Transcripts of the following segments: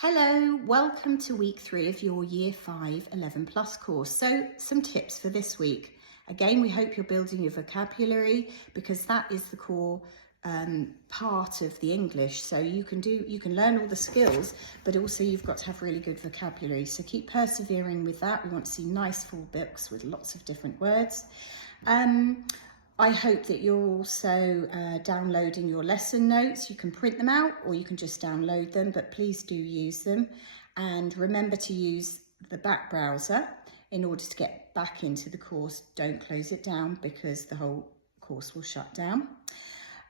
Hello, welcome to week 3 of your Year 5 11 Plus course. So some tips for this week. Again, we hope you're building your vocabulary because that is the core part of the English. So you can learn all the skills, but also you've got to have really good vocabulary. So keep persevering with that. We want to see nice full books with lots of different words. I hope that you're also downloading your lesson notes. You can print them out or you can just download them, but please do use them. And remember to use the back browser in order to get back into the course. Don't close it down because the whole course will shut down.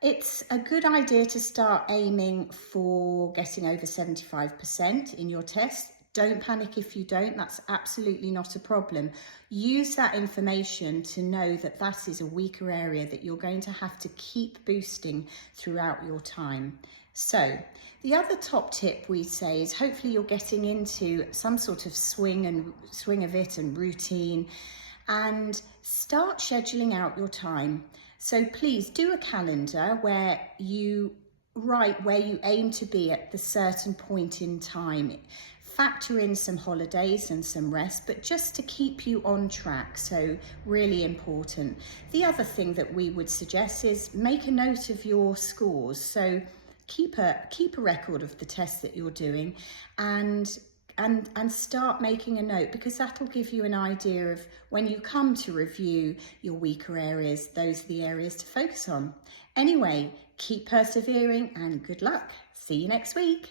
It's a good idea to start aiming for getting over 75% in your test. Don't panic if you don't, that's absolutely not a problem. Use that information to know that that is a weaker area that you're going to have to keep boosting throughout your time. So the other top tip we say is hopefully you're getting into some sort of swing of it and routine, and start scheduling out your time. So please do a calendar where you write where you aim to be at the certain point in time. Factor in some holidays and some rest, but just to keep you on track. So really important. The other thing that we would suggest is make a note of your scores. So keep a record of the tests that you're doing and start making a note, because that'll give you an idea of when you come to review your weaker areas, those are the areas to focus on. Anyway, keep persevering and good luck. See you next week.